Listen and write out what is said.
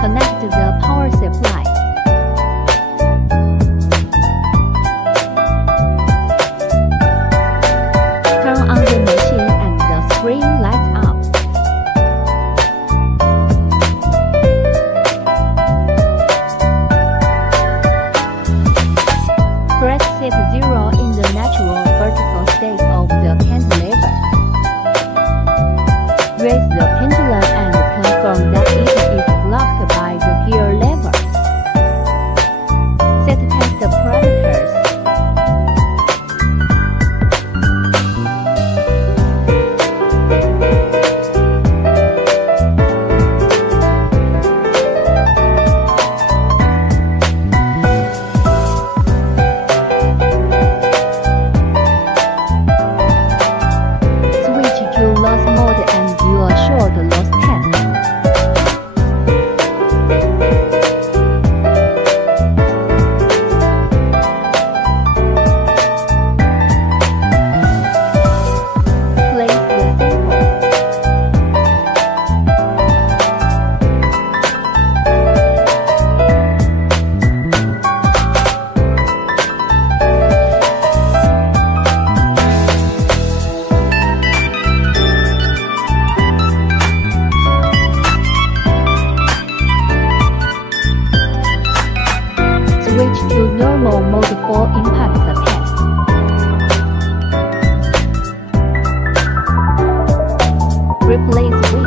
Connect the power supply. Turn on the machine and the screen lights up. Press set 0 in the natural vertical state of the cantilever. Raise the pendulum and confirm that it is locked by the gear lever. Set test parameters. Switch to loss mode and do a short loss test. Place the sample. Switch to normal mode for impact test. Replace with